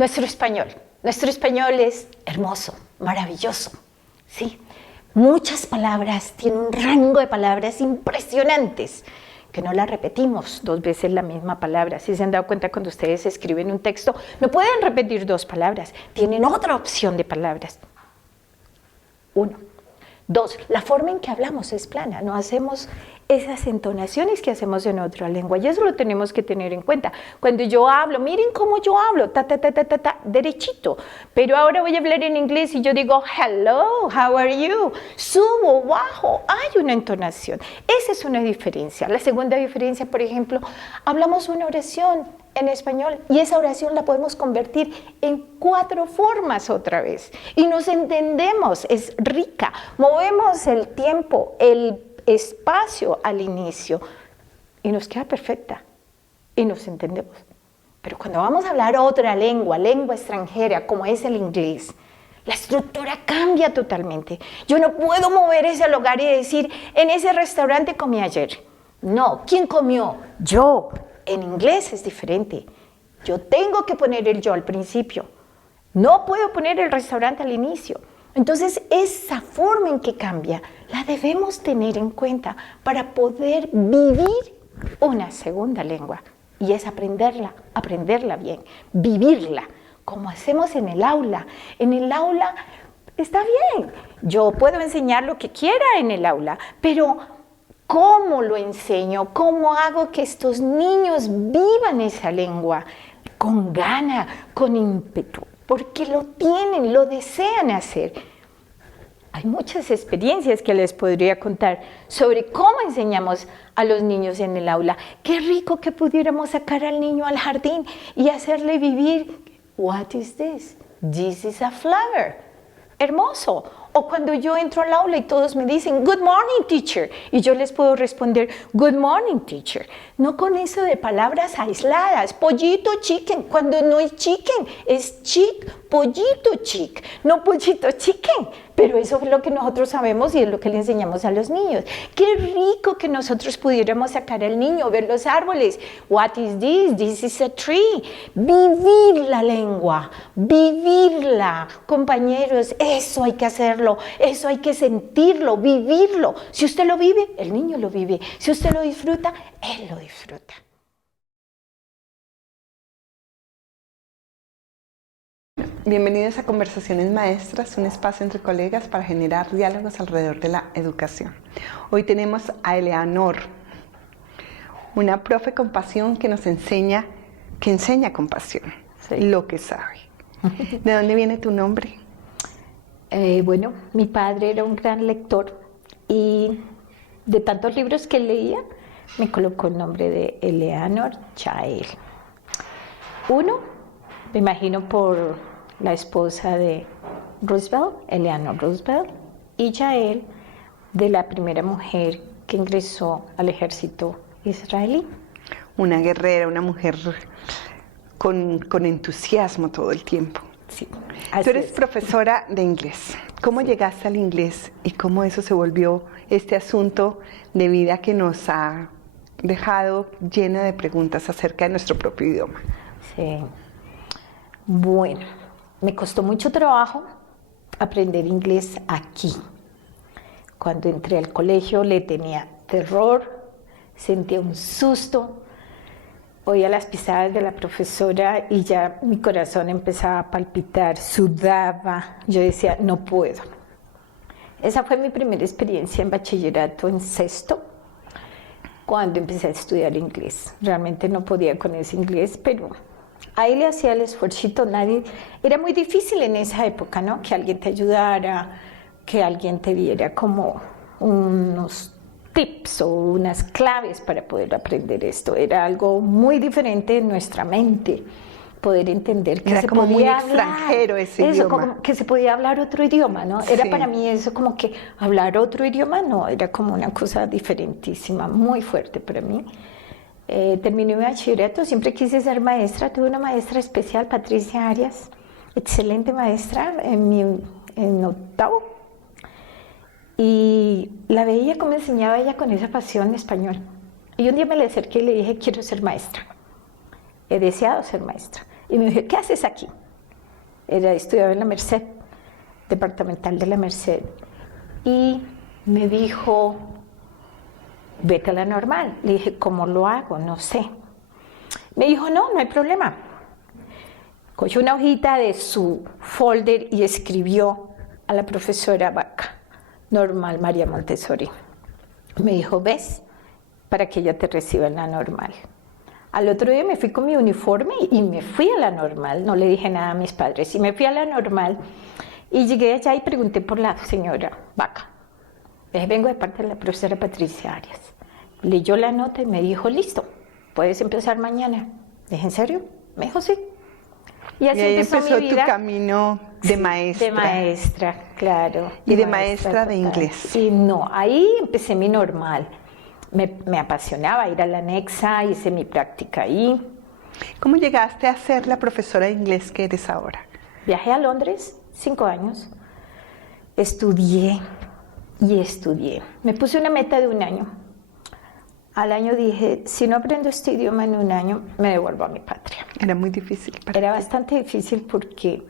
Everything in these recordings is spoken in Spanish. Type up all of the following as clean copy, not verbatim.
Nuestro español es hermoso, maravilloso, ¿sí? Muchas palabras, tiene un rango de palabras impresionantes, que no las repetimos 2 veces la misma palabra. Si se han dado cuenta cuando ustedes escriben un texto, no pueden repetir 2 palabras, tienen otra opción de palabras. 1. 2, la forma en que hablamos es plana, no hacemos esas entonaciones que hacemos en otra lengua, y eso lo tenemos que tener en cuenta. Cuando yo hablo, miren cómo yo hablo, ta, ta, ta, ta, ta, ta, derechito, pero ahora voy a hablar en inglés y yo digo, hello, how are you, subo, bajo, hay una entonación. Esa es una diferencia. La segunda diferencia, por ejemplo, hablamos una oración en español y esa oración la podemos convertir en 4 formas otra vez y nos entendemos, es rica, movemos el tiempo, el espacio al inicio y nos queda perfecta y nos entendemos. Pero cuando vamos a hablar otra lengua, lengua extranjera como es el inglés, la estructura cambia totalmente. Yo no puedo mover ese lugar y decir, en ese restaurante comí ayer. No, ¿quién comió? Yo. En inglés es diferente. Yo tengo que poner el yo al principio. No puedo poner el restaurante al inicio. Entonces, esa forma en que cambia, la debemos tener en cuenta para poder vivir una segunda lengua. Y es aprenderla bien, vivirla, como hacemos en el aula. En el aula está bien, yo puedo enseñar lo que quiera en el aula, pero ¿cómo lo enseño? ¿Cómo hago que estos niños vivan esa lengua con gana, con ímpetu? Porque lo tienen, lo desean hacer. Hay muchas experiencias que les podría contar sobre cómo enseñamos a los niños en el aula. Qué rico que pudiéramos sacar al niño al jardín y hacerle vivir, what is this? This is a flower. Hermoso. O cuando yo entro al aula y todos me dicen, good morning, teacher, y yo les puedo responder, good morning, teacher. No con eso de palabras aisladas, pollito, chicken, cuando no es chicken, es chick, pollito, chick, no pollito, chicken. Pero eso es lo que nosotros sabemos y es lo que le enseñamos a los niños. Qué rico que nosotros pudiéramos sacar al niño, ver los árboles. What is this? This is a tree. Vivir la lengua, vivirla. Compañeros, eso hay que hacerlo, eso hay que sentirlo, vivirlo. Si usted lo vive, el niño lo vive. Si usted lo disfruta, él lo disfruta. Bienvenidos a Conversaciones Maestras, un espacio entre colegas para generar diálogos alrededor de la educación. Hoy tenemos a Eleanor, una profe con pasión que nos enseña, con pasión, sí, lo que sabe. ¿De dónde viene tu nombre? Bueno, mi padre era un gran lector y de tantos libros que leía, me colocó el nombre de Eleanor Jael. Uno, me imagino por la esposa de Roosevelt, Eleanor Roosevelt, y Jael, de la primera mujer que ingresó al ejército israelí. Una guerrera, una mujer con entusiasmo todo el tiempo. Sí, tú eres profesora de inglés. ¿Cómo llegaste al inglés y cómo eso se volvió este asunto de vida que nos ha dejado llena de preguntas acerca de nuestro propio idioma? Sí. Bueno, me costó mucho trabajo aprender inglés aquí. Cuando entré al colegio le tenía terror, sentía un susto, oía las pisadas de la profesora y ya mi corazón empezaba a palpitar, sudaba. Yo decía, no puedo. Esa fue mi primera experiencia en bachillerato en sexto, cuando empecé a estudiar inglés. Realmente no podía con ese inglés, pero ahí le hacía el esfuercito. Era muy difícil en esa época, ¿no? Que alguien te ayudara, que alguien te diera como unos tips o unas claves para poder aprender esto. Era algo muy diferente en nuestra mente, poder entender que era se como podía muy hablar, extranjero ese eso, idioma. como que se podía hablar otro idioma, ¿no? Sí. Era para mí eso como que hablar otro idioma, no, era como una cosa diferentísima, muy fuerte para mí. Terminé mi bachillerato, siempre quise ser maestra, tuve una maestra especial, Patricia Arias, excelente maestra en octavo, y la veía cómo enseñaba ella con esa pasión español. Y un día me le acerqué y le dije, quiero ser maestra, he deseado ser maestra. Y me dijo, ¿qué haces aquí? estudiaba en la Merced, departamental de la Merced, y me dijo, vete a la normal. Le dije, ¿cómo lo hago? No sé. Me dijo, no hay problema. Cogió una hojita de su folder y escribió a la profesora Vaca, normal María Montessori. Me dijo, ¿ves? Para que ella te reciba en la normal. Al otro día me fui con mi uniforme y me fui a la normal. No le dije nada a mis padres. Y me fui a la normal y llegué allá y pregunté por la señora Vaca. Vengo de parte de la profesora Patricia Arias. Leyó la nota y me dijo, listo, puedes empezar mañana. Dije, ¿en serio? Me dijo, sí. Y así empezó mi vida. Tu camino de maestra. De maestra, claro. Y de maestra de inglés. Y no, ahí empecé mi normal. Me apasionaba ir a la Nexa, hice mi práctica ahí. ¿Cómo llegaste a ser la profesora de inglés que eres ahora? Viajé a Londres, 5 años. Estudié y estudié. Me puse una meta de 1 año. Al año dije, si no aprendo este idioma en 1 año, me devuelvo a mi patria. Era muy difícil para Era ti. bastante difícil porque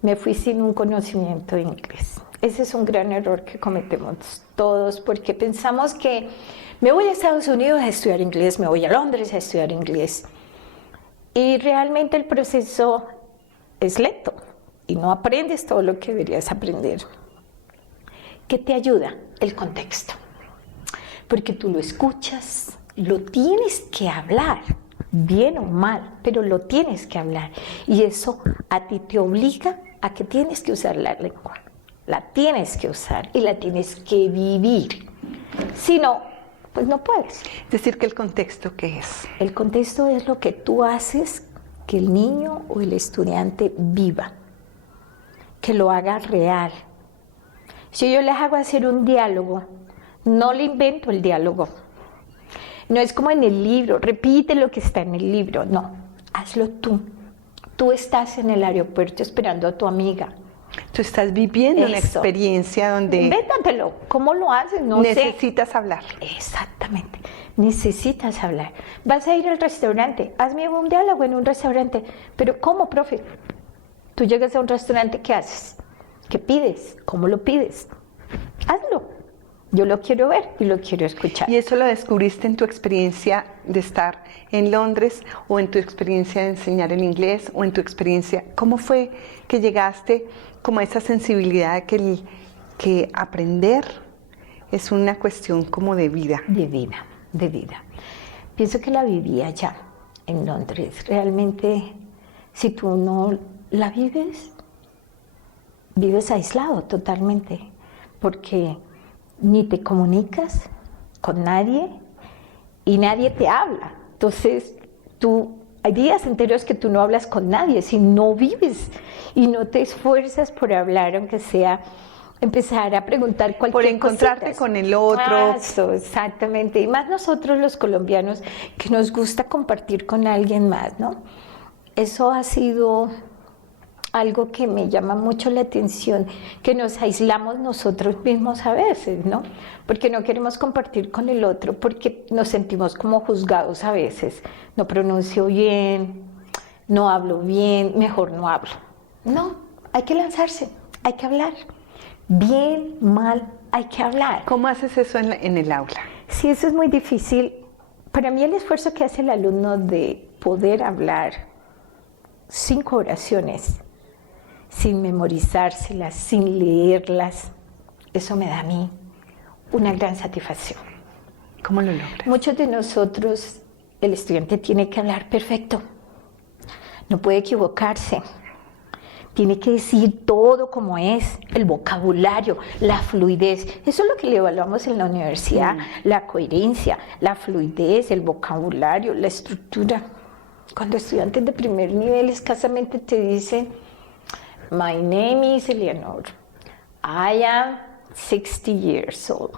me fui sin un conocimiento de inglés. Ese es un gran error que cometemos todos, porque pensamos que me voy a Estados Unidos a estudiar inglés, me voy a Londres a estudiar inglés. Y realmente el proceso es lento y no aprendes todo lo que deberías aprender. ¿Qué te ayuda? El contexto. Porque tú lo escuchas, lo tienes que hablar, bien o mal, pero lo tienes que hablar. Y eso a ti te obliga a que tienes que usar la lengua. La tienes que usar y la tienes que vivir. Si no, pues no puedes. Es decir, que el contexto, ¿qué es? El contexto es lo que tú haces que el niño o el estudiante viva, que lo haga real. Si yo les hago hacer un diálogo, no le invento el diálogo. No es como en el libro, repite lo que está en el libro. No, hazlo tú. Tú estás en el aeropuerto esperando a tu amiga. Tú estás viviendo una Eso. experiencia donde Invéntatelo. ¿Cómo lo haces? No sé. necesitas hablar. Exactamente. Necesitas hablar. Vas a ir al restaurante. Hazme un diálogo en un restaurante. Pero ¿cómo, profe? Tú llegas a un restaurante, ¿qué haces? ¿Qué pides? ¿Cómo lo pides? Hazlo. Yo lo quiero ver y lo quiero escuchar. ¿Y eso lo descubriste en tu experiencia de estar en Londres o en tu experiencia de enseñar el inglés o en tu experiencia? ¿Cómo fue que llegaste como a esa sensibilidad que aprender es una cuestión como de vida? De vida, de vida. Pienso que la viví allá, en Londres. Realmente, si tú no la vives, vives aislado totalmente, porque ni te comunicas con nadie y nadie te habla. Entonces, hay días enteros que tú no hablas con nadie, si no vives y no te esfuerzas por hablar, aunque sea empezar a preguntar cualquier Por encontrarte cositas. con el otro. Eso, exactamente. Y más nosotros los colombianos, que nos gusta compartir con alguien más, ¿no? Eso ha sido algo que me llama mucho la atención, que nos aislamos nosotros mismos a veces, ¿no? Porque no queremos compartir con el otro, porque nos sentimos como juzgados a veces. No pronuncio bien, no hablo bien, mejor no hablo. No, hay que lanzarse, hay que hablar. Bien, mal, hay que hablar. ¿Cómo haces eso en el aula? Sí, eso es muy difícil. Para mí el esfuerzo que hace el alumno de poder hablar 5 oraciones sin memorizárselas, sin leerlas, eso me da a mí una gran satisfacción. ¿Cómo lo logras? Muchos de nosotros, el estudiante tiene que hablar perfecto, no puede equivocarse, tiene que decir todo como es, el vocabulario, la fluidez. Eso es lo que le evaluamos en la universidad, la coherencia, la fluidez, el vocabulario, la estructura. Cuando estudiantes de primer nivel escasamente te dicen, my name is Eleanor, I am 60 years old,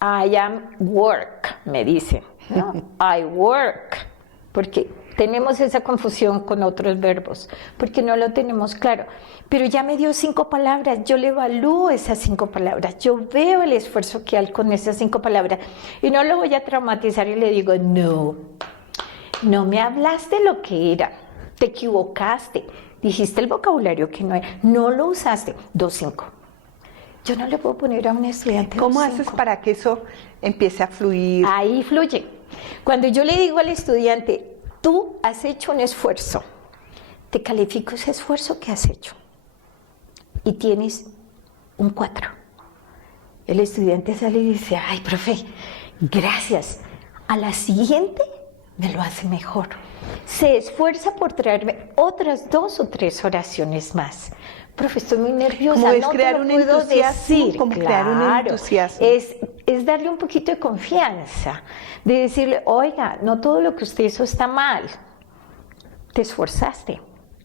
I am work, me dicen, ¿no? I work, porque tenemos esa confusión con otros verbos, porque no lo tenemos claro. Pero ya me dio 5 palabras, yo le evalúo esas 5 palabras, yo veo el esfuerzo que hay con esas 5 palabras y no lo voy a traumatizar y le digo, no me hablaste lo que era, te equivocaste, dijiste el vocabulario que no lo usaste, 2.5. Yo no le puedo poner a un estudiante ¿Cómo 2.5. haces para que eso empiece a fluir? Ahí fluye. Cuando yo le digo al estudiante, tú has hecho un esfuerzo, te califico ese esfuerzo que has hecho y tienes un 4. El estudiante sale y dice, ay, profe, gracias. A la siguiente me lo hace mejor. Se esfuerza por traerme otras 2 o 3 oraciones más. Profe, estoy muy nerviosa. Como es no crear te lo un puedo entusiasmo, decir. como crear un Claro, entusiasmo. Es darle un poquito de confianza, de decirle, oiga, no todo lo que usted hizo está mal. Te esforzaste,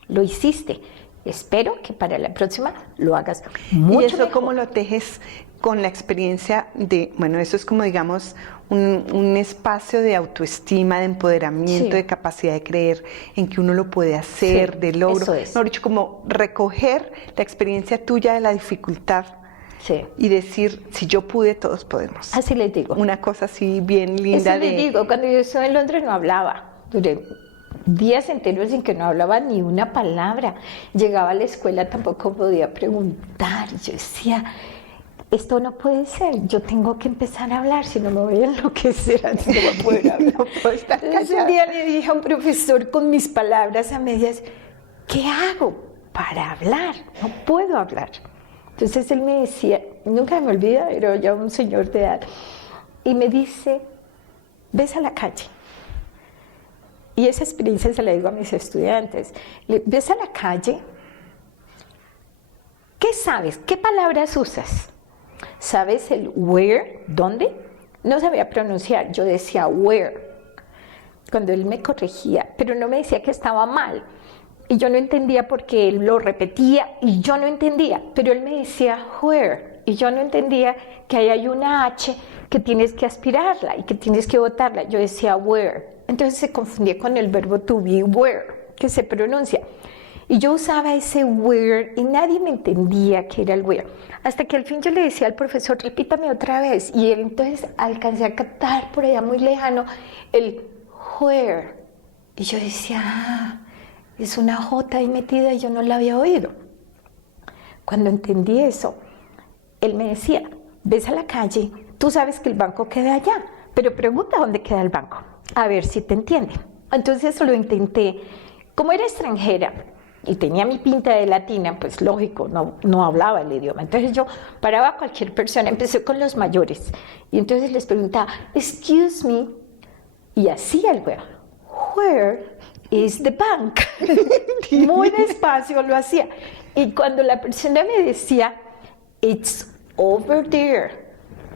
lo hiciste. Espero que para la próxima lo hagas mucho ¿Y eso mejor. cómo lo tejes con la experiencia de, bueno, eso es como digamos un espacio de autoestima, de empoderamiento, Sí. de capacidad de creer en que uno lo puede hacer, Sí, de logro? eso es. Mejor dicho, como recoger la experiencia tuya de la dificultad Sí, y decir, si yo pude, todos podemos. así les digo. Una cosa así bien linda Eso les digo, cuando yo estuve en Londres no hablaba. Duré días enteros en que no hablaba ni una palabra. Llegaba a la escuela, tampoco podía preguntar. Yo decía, esto no puede ser, yo tengo que empezar a hablar, si no me voy a enloquecer, así no voy a poder hablar. No puedo estar Entonces callada. un día le dije a un profesor con mis palabras a medias, ¿qué hago para hablar? No puedo hablar. Entonces él me decía, nunca me olvida, era ya un señor de edad, y me dice, ves a la calle. Y esa experiencia se la digo a mis estudiantes. Ves a la calle, ¿qué sabes? ¿Qué palabras usas? ¿Sabes el where? ¿Dónde? No sabía pronunciar, yo decía where. Cuando él me corregía, pero no me decía que estaba mal. Y yo no entendía porque él lo repetía y yo no entendía. Pero él me decía where. Y yo no entendía que ahí hay una H que tienes que aspirarla y que tienes que botarla. Yo decía where. Entonces se confundía con el verbo to be where, que se pronuncia. Y yo usaba ese where y nadie me entendía qué era el where. Hasta que al fin yo le decía al profesor, repítame otra vez. Y él entonces alcancé a captar por allá muy lejano el where. Y yo decía, ah, es una J ahí metida y yo no la había oído. Cuando entendí eso, él me decía, ves a la calle, tú sabes que el banco queda allá, pero pregunta dónde queda el banco, a ver si te entiende. Entonces lo intenté. Como era extranjera y tenía mi pinta de latina, pues lógico, no hablaba el idioma. Entonces yo paraba a cualquier persona, empecé con los mayores, y entonces les preguntaba, excuse me, y hacía el where is the bank? Muy despacio lo hacía. Y cuando la persona me decía, it's over there,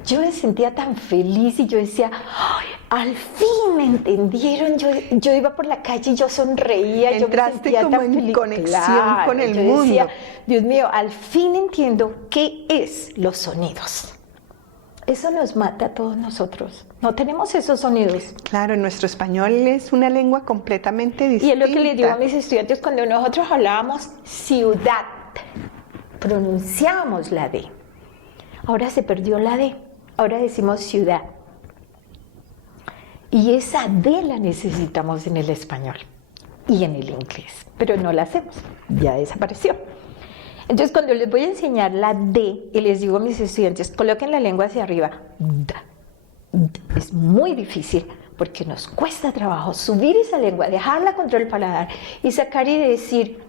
yo me sentía tan feliz y yo decía, ¡ay, al fin me entendieron! Yo iba por la calle y yo sonreía, Entraste yo me sentía como tan en feliz. conexión con el yo mundo. decía, Dios mío, al fin entiendo qué es los sonidos. Eso nos mata a todos nosotros. No tenemos esos sonidos. Claro, nuestro español es una lengua completamente distinta. Y es lo que les digo a mis estudiantes cuando nosotros hablábamos ciudad, pronunciábamos la D. Ahora se perdió la D, ahora decimos ciudad. Y esa D la necesitamos en el español y en el inglés, pero no la hacemos, ya desapareció. Entonces cuando les voy a enseñar la D y les digo a mis estudiantes, coloquen la lengua hacia arriba, da. Es muy difícil porque nos cuesta trabajo subir esa lengua, dejarla contra el paladar y sacar y decir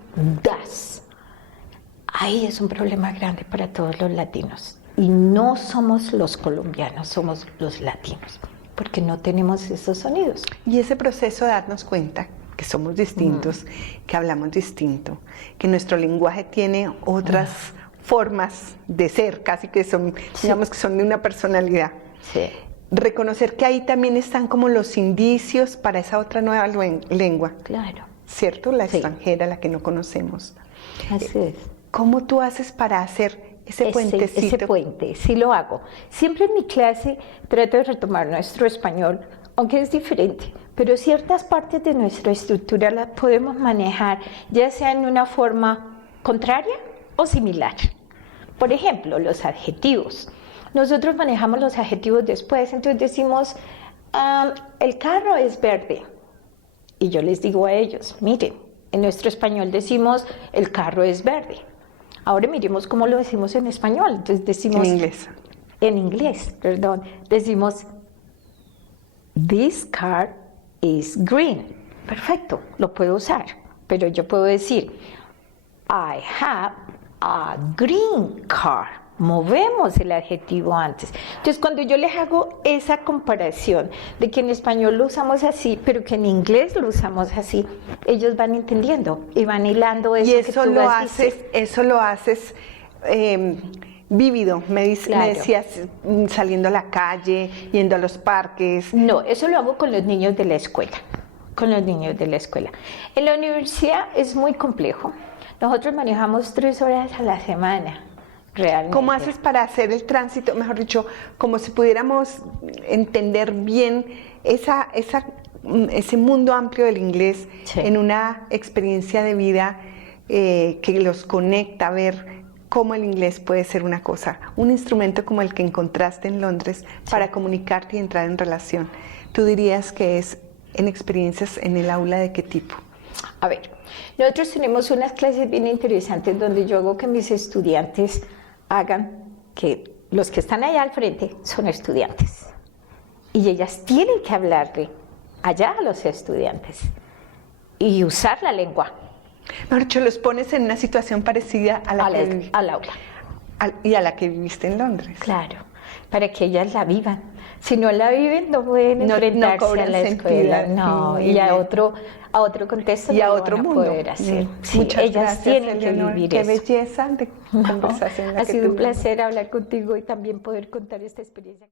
das. Ahí es un problema grande para todos los latinos. Y no somos los colombianos, somos los latinos, porque no tenemos esos sonidos. Y ese proceso de darnos cuenta que somos distintos, que hablamos distinto, que nuestro lenguaje tiene otras formas de ser, casi que son, digamos que son de una personalidad. Sí. Reconocer que ahí también están como los indicios para esa otra nueva lengua, Claro, ¿cierto? La Sí. extranjera, la que no conocemos. así es. ¿Cómo tú haces para hacer ese puentecito? Ese puente, sí lo hago. Siempre en mi clase trato de retomar nuestro español, aunque es diferente, pero ciertas partes de nuestra estructura las podemos manejar, ya sea en una forma contraria o similar. Por ejemplo, los adjetivos. Nosotros manejamos los adjetivos después, entonces decimos, el carro es verde. Y yo les digo a ellos, miren, En nuestro español decimos el carro es verde. Ahora miremos cómo lo decimos en español. Entonces decimos... En inglés. En inglés, perdón. Decimos this car is green. Perfecto, lo puedo usar. Pero yo puedo decir I have a green car. Movemos el adjetivo antes. Entonces, cuando yo les hago esa comparación de que en español lo usamos así, pero que en inglés lo usamos así, ellos van entendiendo y van hilando eso. Y eso que tú lo dices. haces vívido. Me Claro. decías saliendo a la calle, yendo a los parques. No, eso lo hago con los niños de la escuela. Con los niños de la escuela. En la universidad es muy complejo. Nosotros manejamos 3 horas a la semana. Realmente. ¿Cómo haces para hacer el tránsito? Mejor dicho, como si pudiéramos entender bien ese mundo amplio del inglés Sí. en una experiencia de vida que los conecta a ver cómo el inglés puede ser una cosa, un instrumento como el que encontraste en Londres para comunicarte y entrar en relación. ¿Tú dirías que es en experiencias en el aula de qué tipo? A ver, nosotros tenemos unas clases bien interesantes donde yo hago que mis estudiantes hagan que los que están allá al frente son estudiantes y ellas tienen que hablarle allá a los estudiantes y usar la lengua Mejor dicho, los pones en una situación parecida a la al aula. Y a la que viviste en Londres. Claro, para que ellas la vivan. Si no la viven, no pueden enfrentarse cobran a la escuela. No, y a otro contexto y a no lo otro van a mundo. poder hacer. Sí, Muchas ellas gracias, tienen Eleonor. que vivir Qué eso. belleza de conversación. Ha sido un placer hablar contigo y también poder contar esta experiencia.